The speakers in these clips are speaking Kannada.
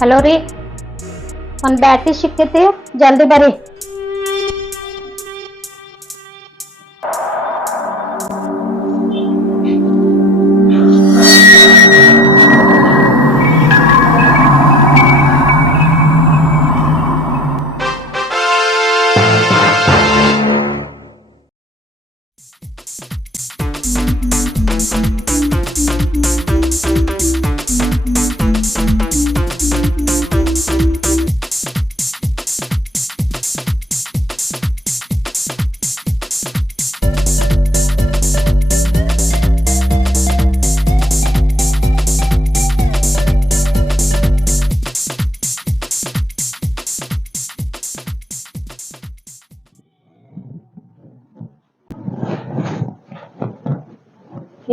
ಹಲೋ ರೀ, ಒಂದು ಬ್ಯಾಟಿ ಸಿಕ್ಕೈತಿ, ಜಲ್ದಿ ಬರ್ರಿ.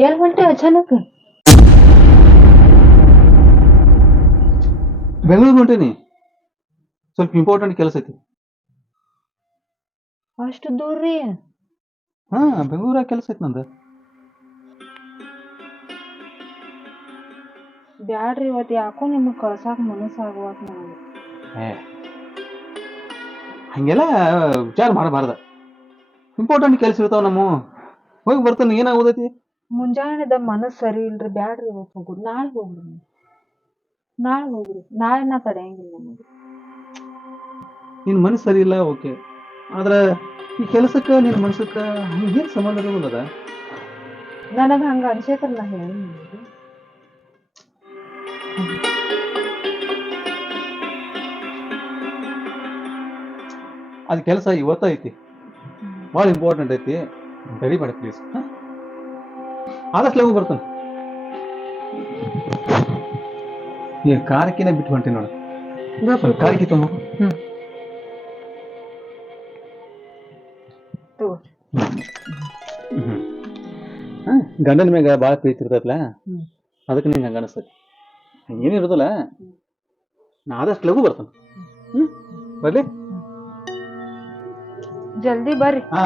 ಎಲ್ಲಿ ಹೊಂಟೆ ಅಚಾನಕ್? ಬೆಂಗಳೂರು ಹೊಂಟೇನಿ, ಸ್ವಲ್ಪ ಇಂಪಾರ್ಟೆಂಟ್ ಕೆಲಸ ಐತಿ. ಅಷ್ಟು ದೂರ ರೀ? ಹಾ, ಬೆಂಗಳೂರಾಗ ಕೆಲಸ ಐತಿ ನಂದು. ಬ್ಯಾಡ್ರಿ, ಇವತ್ತು ಯಾಕೋ ನಿಮಗೆ ಕಳ್ಸಾಕ ಮನಸ್ಸಾಗುವತ್ ನನಗೆ. ಹಂಗೆಲ್ಲ ವಿಚಾರ ಮಾಡಬಾರ್ದ. ಇಂಪಾರ್ಟೆಂಟ್ ಕೆಲಸ ಇರ್ತಾವ ನಮ್ಮ. ಹೋಗಿ ಬರ್ತಾನೆ, ಏನಾಗೋದೈತಿ? ಮುಂಜಾನೆದ ಮನಸ್ಸು ಸರಿ ಇಲ್ರಿ, ಬ್ಯಾಡ್ರಿ ಇವತ್ತು ಹೋಗುದು. ನಾಳೆ ಹೋಗ್ರಿ, ನಾಳೆ ನಾ ತಡೆಯಂಗಿಲ್ಲ ನಮಗೆ. ನಿನ್ ಮನಸ್ಸು ಸರಿ ಇಲ್ಲ, ಓಕೆ, ಆದ್ರ ಈ ಕೆಲಸಕ್ಕ ನಿನ್ ಮನ್ಸಕ್ಕ ಹಂಗೇನ್ ಸಂಬಂಧ ಇರೋದಿಲ್ಲದ. ನನಗೆ ಹಂಗ ಅನ್ಸೇತ್ರ ನಾ ಹೇಳಿ ನಿಮಗೆ. ಅದ್ ಕೆಲಸ ಇವತ್ತ ಐತಿ, ಭಾಳ ಇಂಪಾರ್ಟೆಂಟ್ ಐತಿ, ರೆಡಿ ಮಾಡಿ ಪ್ಲೀಸ್. ಆದಷ್ಟು ಲಗು ಬರ್ತಾನೆ. ಈ ಕಾರಕಿನ ಬಿಟ್ಟು ಹೊಂಟೇನಿ ನೋಡ, ಕಾರಕಿ ತುಂಬ. ಗಂಡನ ಮ್ಯಾಗ ಭಾಳ ಪ್ರೀತಿ ಇರ್ತೈತಲ್ಲ, ಅದಕ್ಕೆ ನಿಂಗೆ ಹಂಗ ಅನಿಸ್ತೈತಿ. ಹಂಗೇನಿರೋದಿಲ್ಲ, ನಾ ಆದಷ್ಟು ಲಗು ಬರ್ತಾನೆ. ಬರ್ಲಿ, ಜಲ್ದಿ ಬರ್ರಿ. ಹಾ.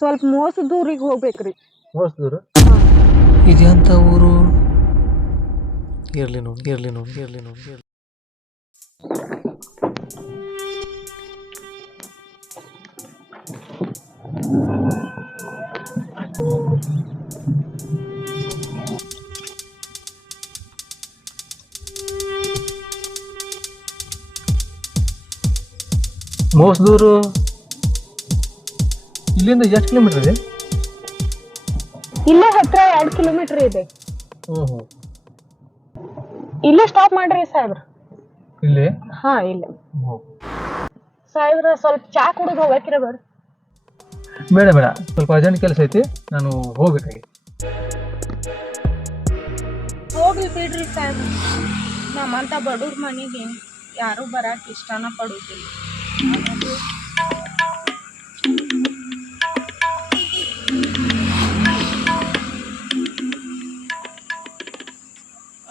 ಸ್ವಲ್ಪ ಮೋಸ ದೂರಿಗೆ ಹೋಗ್ಬೇಕ್ರಿ. ಮೋಸ ದೂರ ಇದೆಂತ ಊರು? ಇರ್ಲಿ ನೋಡಿ. ಮೋಸದೂರು ಇಲ್ಲಿಂದ ಎಷ್ಟು ಕಿಲೋಮೀಟರ್ ಇದೆ? ಇಲ್ಲೇ ಹತ್ರ 2 ಕಿಲೋಮೀಟರ್ ಇದೆ. ಓಹೋ, ಇಲ್ಲೇ ಸ್ಟಾಪ್ ಮಾಡ್ರಿ ಸಾಹೇಬ್ರ. ಇಲ್ಲಿ? ಹಾ, ಇಲ್ಲ ಸಾಹೇಬ್ರ, ಸ್ವಲ್ಪ ಚಾ ಕುಡಿದು ಹೋಗಕ್ಕಿರ ಬರ್ರಿ. ಬೇಡ, ಸ್ವಲ್ಪ ಅರ್ಜೆಂಟ್ ಕೆಲಸ ಐತಿ, ನಾನು ಹೋಗ್ಬೇಕಾಗಿ. ಹೋಗ್ಲಿ ಬಿಡ್ರಿ ಸಾಹೇಬ್ರ, ನಮ್ಮಂತ ಬಡವ್ರ ಮನೆಗೆ ಯಾರು ಬರಾಕ್ ಇಷ್ಟನ ಪಡುದಿಲ್ಲ.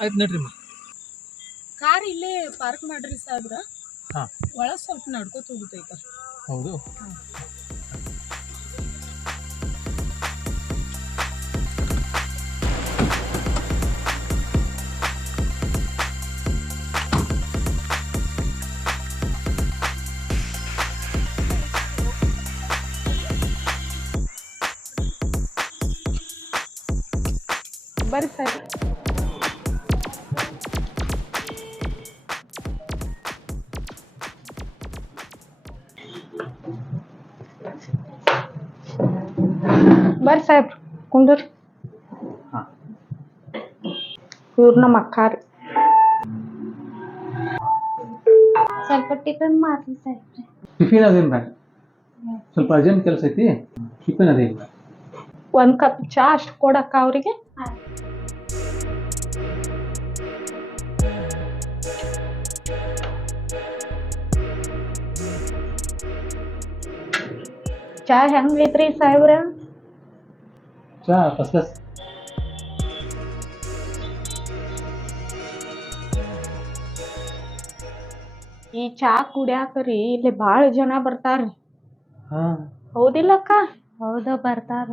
ಆಯ್ತು ನಡ್ರಿ. ಕಾರ್ ಇಲ್ಲೇ ಪಾರ್ಕ್ ಮಾಡ್ರಿ ಸಾಹೇಬ್ರ. ಹಾ, ಒಳಗ್ ಸ್ವಲ್ಪ ನಡ್ಕೋತ ಹೋಗುತ್ತೈತ. ಹೌದು. ಬರ್ರಿ ಸಾಹೇಬ್ರ. ಬರ್ರಿ ಸಾಹೇಬ್ರ, ಕುಂದ್ರಿ. ಇವ್ರು ನಮ್ಮ ಅಕ್ಕಾರಿ. ಸ್ವಲ್ಪ ಟಿಫಿನ್ ಮಾಡ್ರಿ ಸಾಹೇಬ್ರೆ. ಟಿಫಿನ್ ಅದೇನು ಬೇಡ, ಸ್ವಲ್ಪ ಅರ್ಜೆಂಟ್ ಕೆಲಸ ಐತಿ, ಟಿಫಿನ್ ಅದೇನು. 1 ಕಪ್ ಚಾ ಅಷ್ಟು ಕೊಡಕ್ಕ ಅವರಿಗೆ. ಚಾ ಹೆಂಗೈತ್ರಿ ಸಾಹೇಬ್ರ? ಚಾ ಫಸ್ಟ್ ಕ್ಲಾಸ್. ಈ ಚಾ ಕುಡ್ಯಾಕರಿ ಇಲ್ಲಿ ಬಾಳ ಜನ ಬರ್ತಾರ್ರಿ. ಹಾ ಹೌದಿಲ್ಲಕ್ಕ? ಹೌದ, ಬರ್ತಾರ.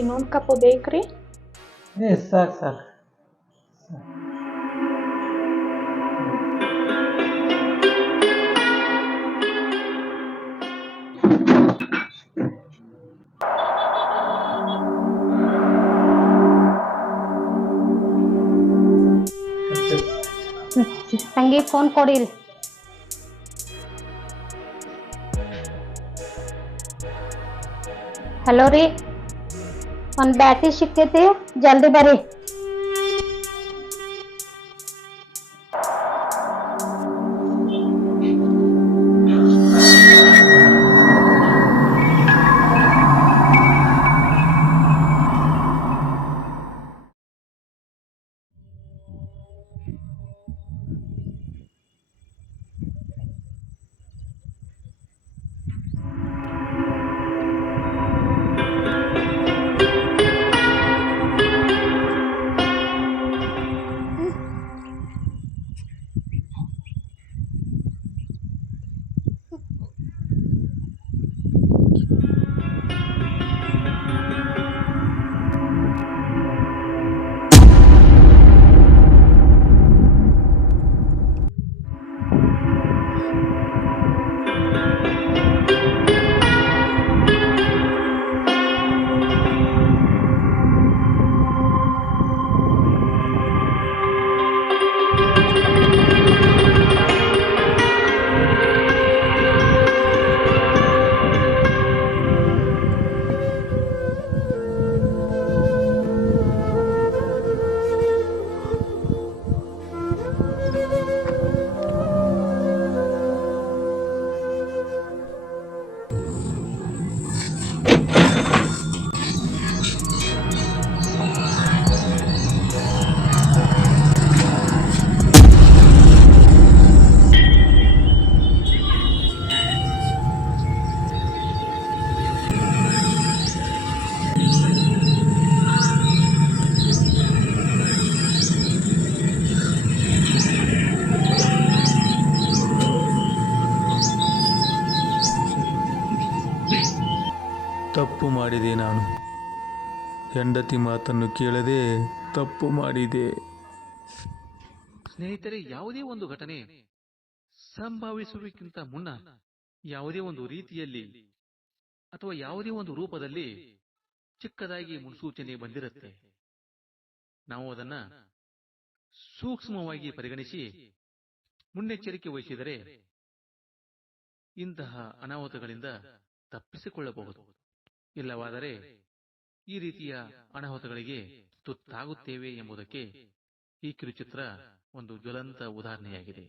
ಇನ್ನೊಂದ್ ಕಪ್ ಬೇಕ್ರಿ? ಸಾಕು ಸಾಕು. ತಂಗಿ ಫೋನ್ ಕೊಡಿಲ್. ಹಲೋ ರೀ, ಒಂದ್ ಬ್ಯಾಟಿ ಸಿಕ್ಕೈತಿ, ಜಲ್ದಿ ಬರ್ರಿ. ತಪ್ಪು ಮಾಡಿದೆ ನಾನು. ಹೆಂಡತಿ ಮಾತನ್ನು ಕೇಳದೆ ತಪ್ಪು ಮಾಡಿದೆ. ಸ್ನೇಹಿತರೆ, ಯಾವುದೇ ಒಂದು ಘಟನೆ ಸಂಭವಿಸುವುದಕ್ಕಿಂತ ಮುನ್ನ ಯಾವುದೇ ಒಂದು ರೀತಿಯಲ್ಲಿ ಅಥವಾ ಯಾವುದೇ ಒಂದು ರೂಪದಲ್ಲಿ ಚಿಕ್ಕದಾಗಿ ಮುನ್ಸೂಚನೆ ಬಂದಿರುತ್ತೆ. ನಾವು ಅದನ್ನ ಸೂಕ್ಷ್ಮವಾಗಿ ಪರಿಗಣಿಸಿ ಮುನ್ನೆಚ್ಚರಿಕೆ ವಹಿಸಿದರೆ ಇಂತಹ ಅನಾಹುತಗಳಿಂದ ತಪ್ಪಿಸಿಕೊಳ್ಳಬಹುದು. ಇಲ್ಲವಾದರೆ ಈ ರೀತಿಯ ಅನಾಹುತಗಳಿಗೆ ತುತ್ತಾಗುತ್ತೇವೆ ಎಂಬುದಕ್ಕೆ ಈ ಕಿರುಚಿತ್ರ ಒಂದು ಜ್ವಲಂತ ಉದಾಹರಣೆಯಾಗಿದೆ.